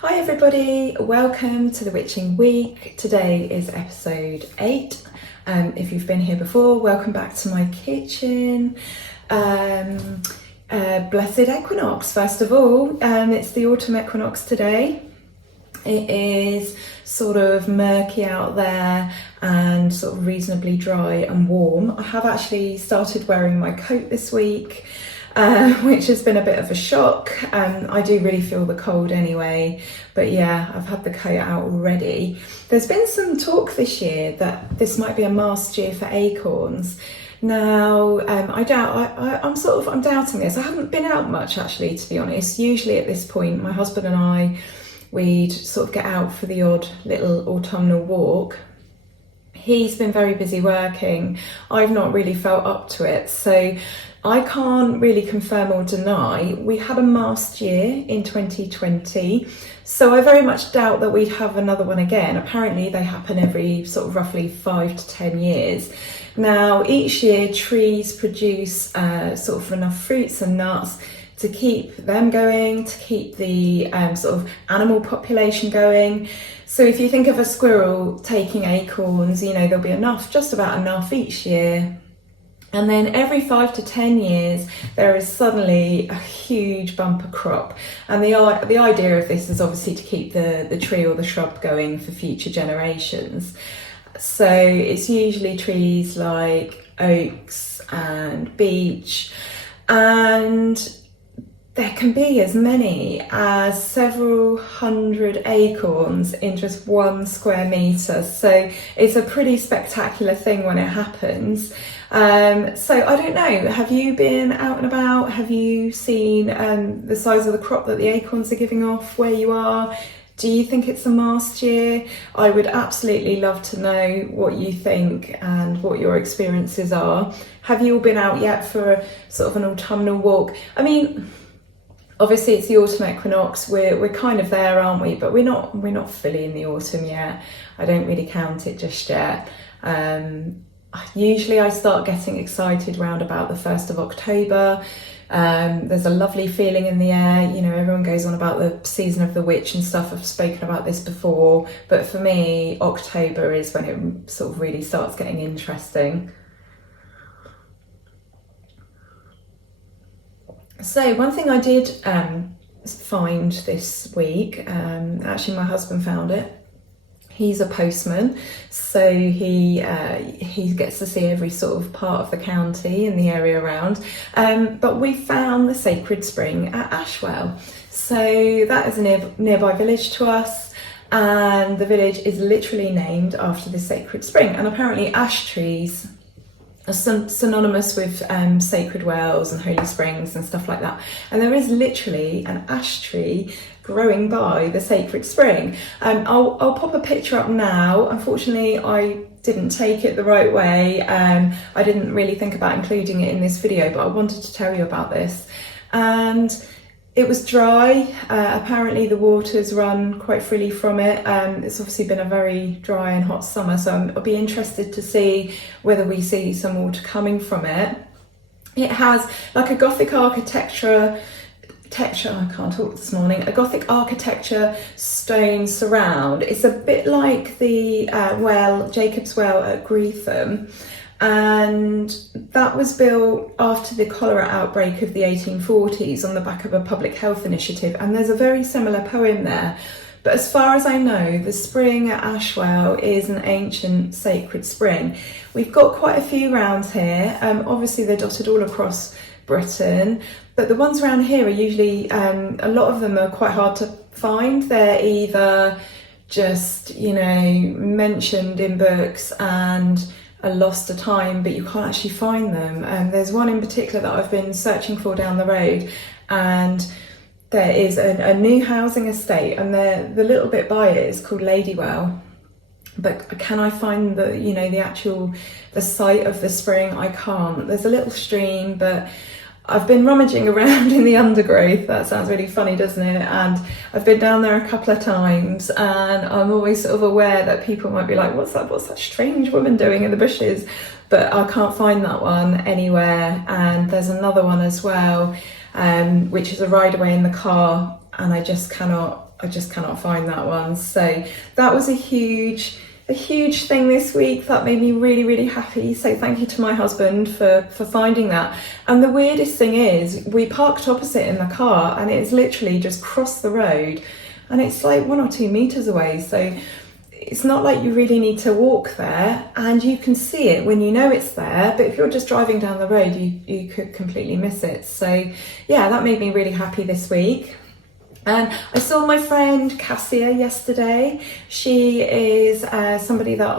Hi everybody, welcome to the Witching Week. Today is episode 8. If you've been here before, welcome back to my kitchen. Blessed equinox, first of all. It's the autumn equinox today. It is sort of murky out there and sort of reasonably dry and warm. I have actually started wearing my coat this week, which has been a bit of a shock. I do really feel the cold anyway, but yeah, I've had the coat out already. There's been some talk this year that this might be a mast year for acorns. Now, I'm doubting this. I haven't been out much actually, to be honest. Usually at this point, my husband and I, we'd sort of get out for the odd little autumnal walk. He's been very busy working. I've not really felt up to it, so I can't really confirm or deny. We had a mast year in 2020, so I very much doubt that we'd have another one again. Apparently they happen every sort of roughly 5 to 10 years. Now, each year trees produce sort of enough fruits and nuts to keep them going, to keep the sort of animal population going. So if you think of a squirrel taking acorns, you know, there'll be enough, just about enough each year. And then every 5 to 10 years, there is suddenly a huge bumper crop. And the idea of this is obviously to keep the tree or the shrub going for future generations. So it's usually trees like oaks and beech, and there can be as many as several hundred acorns in just 1 square metre. So it's a pretty spectacular thing when it happens. So I don't know, have you been out and about? Have you seen the size of the crop that the acorns are giving off where you are? Do you think it's a mast year? I would absolutely love to know what you think and what your experiences are. Have you all been out yet for a sort of an autumnal walk? I mean, obviously it's the autumn equinox, we're kind of there, aren't we? But we're not fully in the autumn yet. I don't really count it just yet. Usually I start getting excited around about the 1st of October. There's a lovely feeling in the air. You know, everyone goes on about the season of the witch and stuff. I've spoken about this before, but for me, October is when it sort of really starts getting interesting. So one thing I did find this week, actually my husband found it. He's a postman, so he gets to see every sort of part of the county and the area around. But we found the sacred spring at Ashwell. So that is a nearby village to us, and the village is literally named after the sacred spring. And apparently ash trees are synonymous with sacred wells and holy springs and stuff like that. And there is literally an ash tree growing by the sacred spring. I'll pop a picture up now. Unfortunately, I didn't take it the right way. I didn't really think about including it in this video, but I wanted to tell you about this. And it was dry. Apparently the waters run quite freely from it. It's obviously been a very dry and hot summer, so I'll be interested to see whether we see some water coming from it. It has like a Gothic architecture, I can't talk this morning, a Gothic architecture stone surround. It's a bit like the Jacob's Well at Greetham. And that was built after the cholera outbreak of the 1840s on the back of a public health initiative, and there's a very similar poem there. But as far as I know, the spring at Ashwell is an ancient sacred spring. We've got quite a few around here. Obviously they're dotted all across Britain, but the ones around here are usually, a lot of them are quite hard to find. They're either just, you know, mentioned in books and are lost to time, but you can't actually find them. There's one in particular that I've been searching for down the road, and there is a new housing estate, and the little bit by it is called Ladywell. But can I find the site of the spring? I can't. There's a little stream, but I've been rummaging around in the undergrowth. That sounds really funny, doesn't it? And I've been down there a couple of times, and I'm always sort of aware that people might be like, what's that strange woman doing in the bushes? But I can't find that one anywhere. And there's another one as well, which is a ride away in the car, and I just cannot just cannot find that one. So that was a huge thing this week that made me really, really happy. So thank you to my husband for finding that. And the weirdest thing is, we parked opposite in the car and it's literally just crossed the road, and it's like 1 or 2 meters away. So it's not like you really need to walk there, and you can see it when you know it's there, but if you're just driving down the road, you could completely miss it. So yeah, that made me really happy this week. And I saw my friend Cassia yesterday. She is somebody that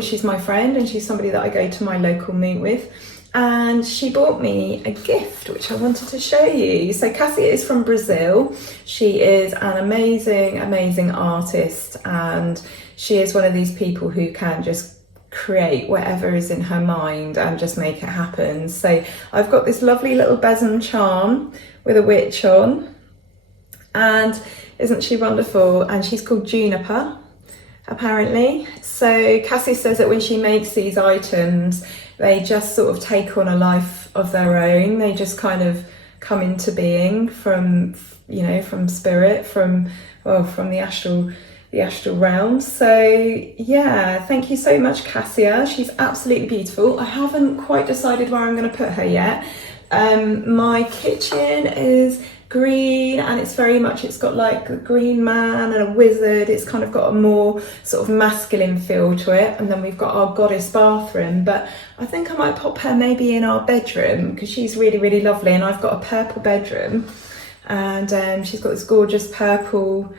she's my friend, and she's somebody that I go to my local meet with. And she bought me a gift, which I wanted to show you. So Cassia is from Brazil. She is an amazing, amazing artist. And she is one of these people who can just create whatever is in her mind and just make it happen. So I've got this lovely little besom charm with a witch on. And isn't she wonderful? And she's called Juniper, apparently. So Cassie says that when she makes these items, they just sort of take on a life of their own. They just kind of come into being from spirit, from the astral realm. So yeah, thank you so much, Cassia. She's absolutely beautiful. I haven't quite decided where I'm going to put her yet. My kitchen is green, and it's got like a green man and a wizard. It's kind of got a more sort of masculine feel to it. And then we've got our goddess bathroom, but I think I might pop her maybe in our bedroom, because she's really, really lovely. And I've got a purple bedroom, and she's got this gorgeous purple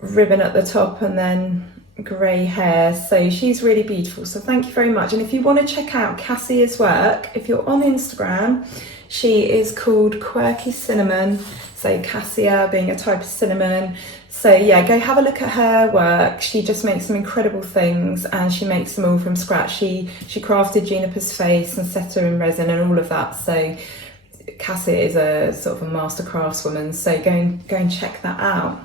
ribbon at the top and then grey hair. So she's really beautiful. So thank you very much. And if you want to check out Cassia's work, if you're on Instagram, she is called Quirky Cinnamon. So Cassia being a type of cinnamon. So yeah, go have a look at her work. She just makes some incredible things, and she makes them all from scratch. She crafted Juniper's face and set her in resin and all of that. So Cassia is a sort of a master craftswoman. So go and check that out.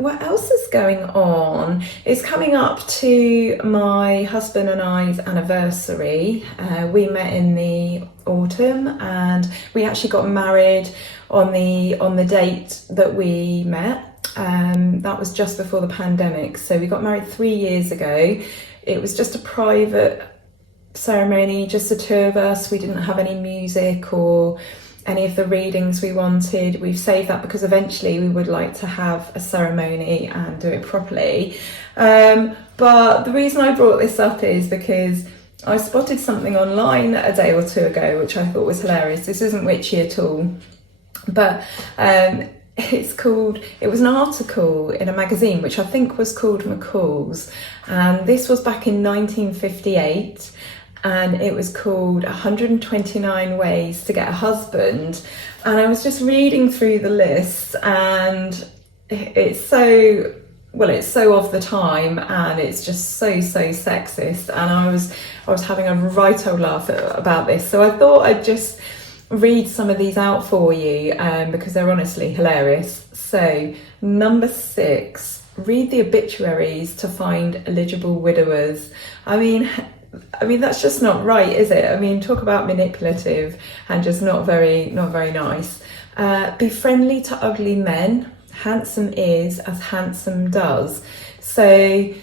What else is going on? It's coming up to my husband and I's anniversary. We met in the autumn, and we actually got married on the date that we met. That was just before the pandemic. So we got married 3 years ago. It was just a private ceremony, just the two of us. We didn't have any music or any of the readings we wanted. We've saved that because eventually we would like to have a ceremony and do it properly. But the reason I brought this up is because I spotted something online a day or two ago, which I thought was hilarious. This isn't witchy at all, but it was an article in a magazine, which I think was called McCall's. And this was back in 1958. And it was called 129 Ways to Get a Husband. And I was just reading through the list, and it's so of the time, and it's just so sexist. And I was having a right old laugh about this. So I thought I'd just read some of these out for you, because they're honestly hilarious. So number 6, read the obituaries to find eligible widowers. I mean, that's just not right, is it? I mean, talk about manipulative and just not very nice. Be friendly to ugly men. Handsome is as handsome does. So,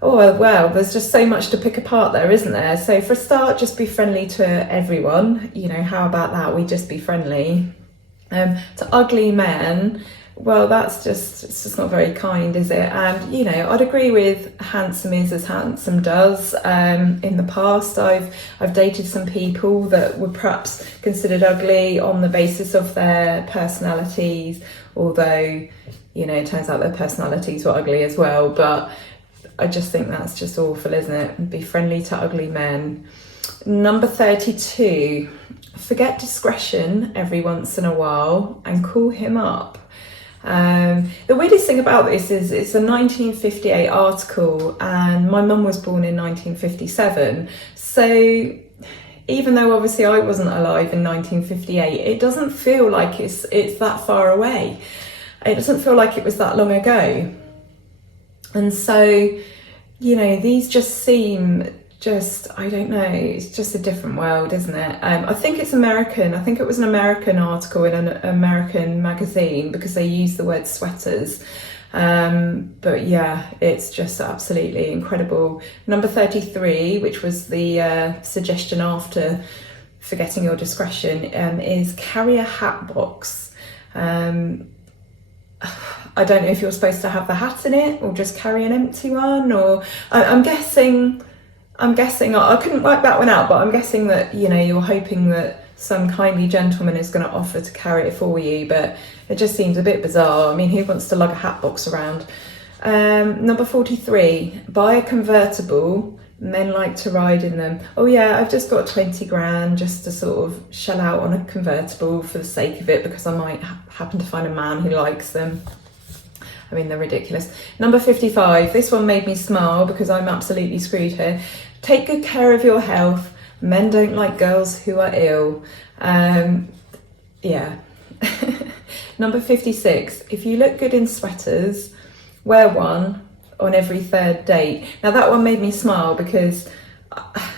there's just so much to pick apart there, isn't there? So for a start, just be friendly to everyone. How about that? We just be friendly. To ugly men, it's just not very kind, is it? And I'd agree with handsome is as handsome does. In the past, I've dated some people that were perhaps considered ugly on the basis of their personalities, although it turns out their personalities were ugly as well. But I just think that's just awful, isn't it? Be friendly to ugly men. Number 32, forget discretion every once in a while and call him up. The weirdest thing about this is it's a 1958 article, and my mum was born in 1957. So even though obviously I wasn't alive in 1958, it doesn't feel like it's that far away. It doesn't feel like it was that long ago. And so, these just seem just, I don't know, it's just a different world, isn't it? I think it's American. I think it was an American article in an American magazine, because they use the word sweaters. But yeah, it's just absolutely incredible. Number 33, which was the suggestion after forgetting your discretion, is carry a hat box. I don't know if you're supposed to have the hat in it or just carry an empty one, or I'm guessing, I couldn't work that one out, but I'm guessing that, you know, you're hoping that some kindly gentleman is going to offer to carry it for you, but it just seems a bit bizarre. I mean, who wants to lug a hat box around? Number 43, buy a convertible, men like to ride in them. Oh yeah, I've just got 20 grand just to sort of shell out on a convertible for the sake of it, because I might happen to find a man who likes them. I mean, they're ridiculous. Number 55, this one made me smile because I'm absolutely screwed here. Take good care of your health. Men don't like girls who are ill. Yeah. Number 56, if you look good in sweaters, wear one on every third date. Now that one made me smile because I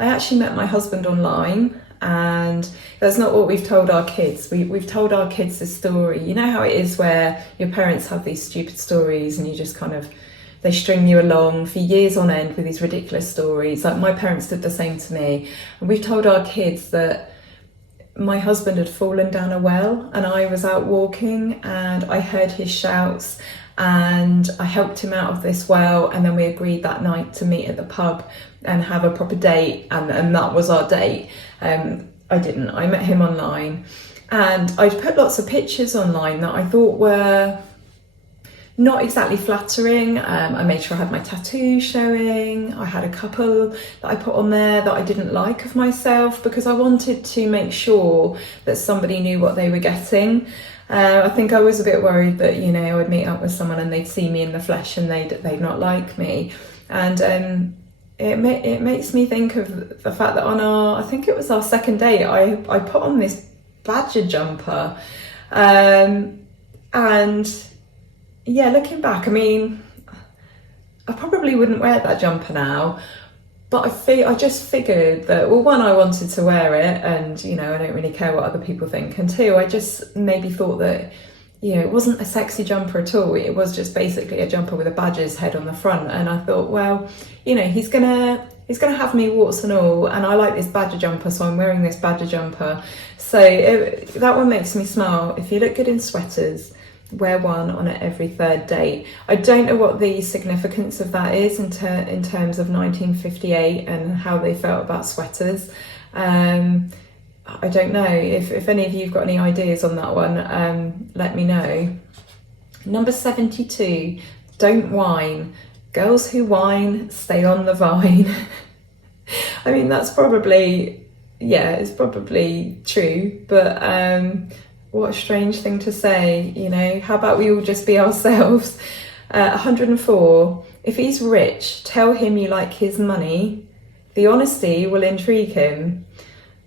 actually met my husband online, and that's not what we've told our kids. We've told our kids this story. You know how it is where your parents have these stupid stories and you just kind of, they string you along for years on end with these ridiculous stories. Like my parents did the same to me. And we've told our kids that my husband had fallen down a well and I was out walking and I heard his shouts and I helped him out of this well, and then we agreed that night to meet at the pub and have a proper date, and that was our date. I didn't. I met him online, and I'd put lots of pictures online that I thought were not exactly flattering. I made sure I had my tattoo showing. I had a couple that I put on there that I didn't like of myself, because I wanted to make sure that somebody knew what they were getting. I think I was a bit worried that, you know, I'd meet up with someone and they'd see me in the flesh and they'd not like me. And it makes me think of the fact that on I think it was our second date, I put on this badger jumper. And yeah, looking back, I mean, I probably wouldn't wear that jumper now, but I just figured that, well, one, I wanted to wear it, and, you know, I don't really care what other people think, and two, I just maybe thought that, you know, it wasn't a sexy jumper at all. It was just basically a jumper with a badger's head on the front, and I thought, well, you know, he's gonna have me warts and all, and I like this badger jumper, so I'm wearing this badger jumper. So that one makes me smile. If you look good in sweaters, wear one on every third date. I don't know what the significance of that is in terms of 1958 and how they felt about sweaters. I don't know. If any of you have got any ideas on that one, let me know. Number 72, don't whine. Girls who whine stay on the vine. I mean, that's probably, yeah, it's probably true, but what a strange thing to say, you know. How about we all just be ourselves? 104, if he's rich, tell him you like his money. The honesty will intrigue him.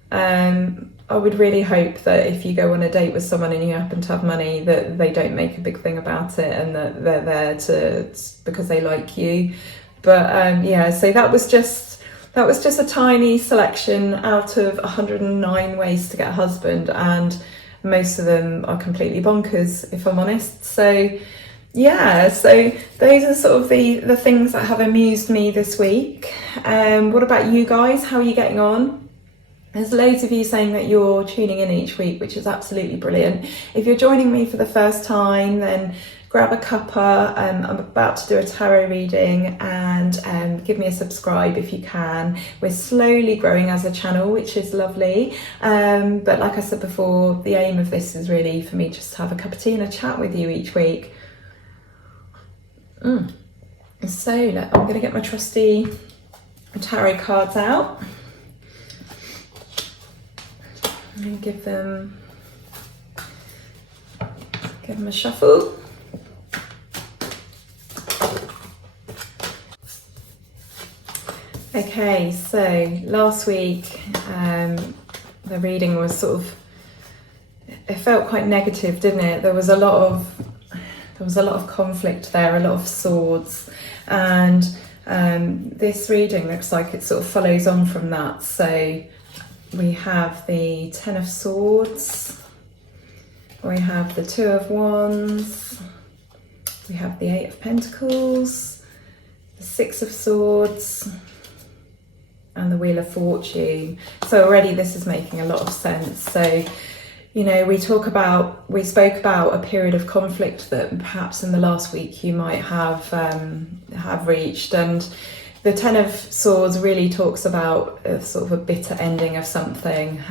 I would really hope that if you go on a date with someone and you happen to have money, that they don't make a big thing about it and that they're there because they like you. But yeah, so that was just a tiny selection out of 109 ways to get a husband, and most of them are completely bonkers, if I'm honest. So yeah, so those are sort of the things that have amused me this week. What about you guys? How are you getting on? There's loads of you saying that you're tuning in each week, which is absolutely brilliant. If you're joining me for the first time, then grab a cuppa. I'm about to do a tarot reading, and give me a subscribe if you can. We're slowly growing as a channel, which is lovely. But like I said before, the aim of this is really for me just to have a cup of tea and a chat with you each week. So I'm going to get my trusty tarot cards out and give them a shuffle. Okay, so last week the reading was sort of, it felt quite negative, didn't it? There was a lot of conflict there, a lot of swords, and This reading looks like it sort of follows on from that. So we have the Ten of Swords, we have the Two of Wands, we have the Eight of Pentacles, the Six of Swords, and the Wheel of Fortune. So already this is making a lot of sense. So, you know, we spoke about a period of conflict that perhaps in the last week you might have reached, and the Ten of Swords really talks about sort of a bitter ending of something.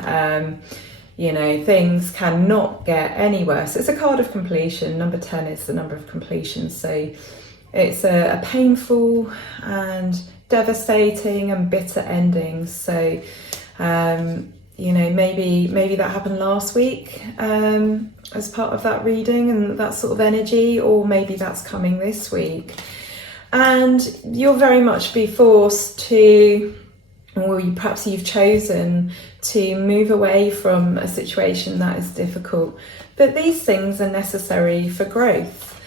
You know, things cannot get any worse. It's a card of completion. Number 10 is the number of completion. So it's a painful and devastating and bitter ending. So you know, maybe that happened last week as part of that reading and that sort of energy, or maybe that's coming this week. And you'll very much be forced to, or perhaps you've chosen to move away from a situation that is difficult. But these things are necessary for growth.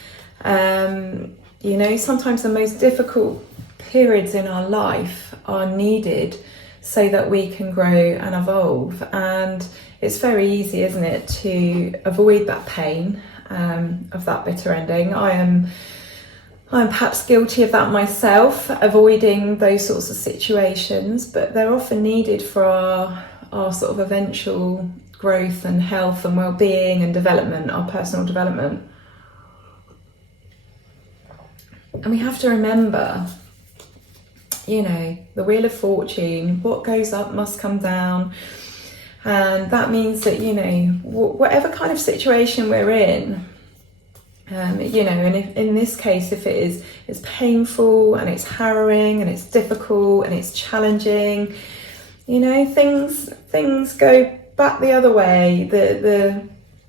You know, sometimes the most difficult periods in our life are needed so that we can grow and evolve. And it's very easy, isn't it, to avoid that pain of that bitter ending. I'm perhaps guilty of that myself, avoiding those sorts of situations, but they're often needed for our sort of eventual growth and health and well-being and development, our personal development. And we have to remember, you know, the Wheel of Fortune, what goes up must come down. And that means that, you know, whatever kind of situation we're in, you know, and if, in this case, if it's painful and it's harrowing and it's difficult and it's challenging, you know, things go back the other way.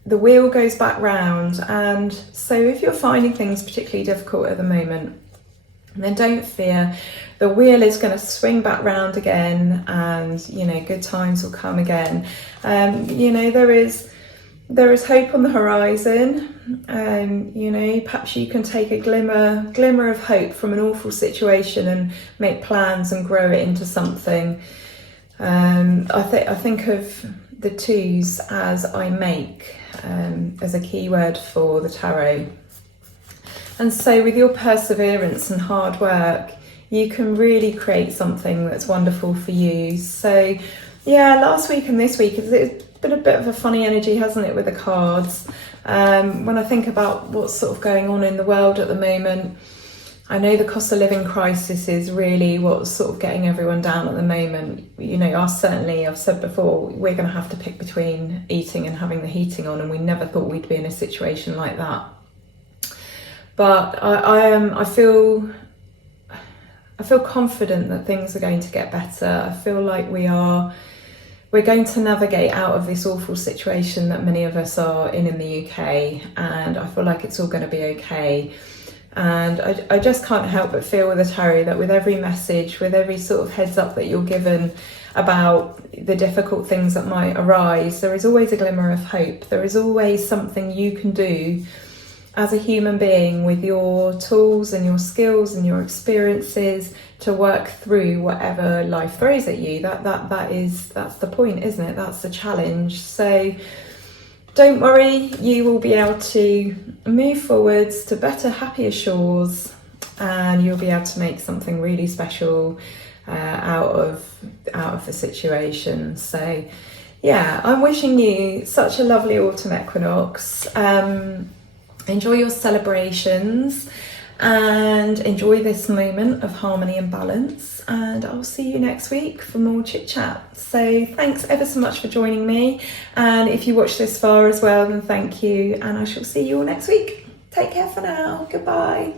The wheel goes back round. And so if you're finding things particularly difficult at the moment, then don't fear. The wheel is going to swing back round again, and, you know, good times will come again. You know, there is hope on the horizon. You know, perhaps you can take a glimmer of hope from an awful situation and make plans and grow it into something. I think of the twos as I make as a key word for the tarot. And so with your perseverance and hard work, you can really create something that's wonderful for you. So yeah, last week and this week, it's been a bit of a funny energy, hasn't it, with the cards? When I think about what's sort of going on in the world at the moment, I know the cost of living crisis is really what's sort of getting everyone down at the moment. You know, I've said before, we're going to have to pick between eating and having the heating on, and we never thought we'd be in a situation like that. But I feel confident that things are going to get better. I feel like we're going to navigate out of this awful situation that many of us are in the UK, and I feel like it's all going to be okay. And I just can't help but feel with the tarot that with every message, with every sort of heads up that you're given about the difficult things that might arise, there is always a glimmer of hope. There is always something you can do as a human being with your tools and your skills and your experiences to work through whatever life throws at you. That's the point, isn't it? That's the challenge. So don't worry, you will be able to move forwards to better, happier shores, and you'll be able to make something really special out of the situation. So yeah, I'm wishing you such a lovely autumn equinox. Enjoy your celebrations and enjoy this moment of harmony and balance, and I'll see you next week for more chit chat. So thanks ever so much for joining me, and if you watched this far as well, then thank you, and I shall see you all next week. Take care for now. Goodbye.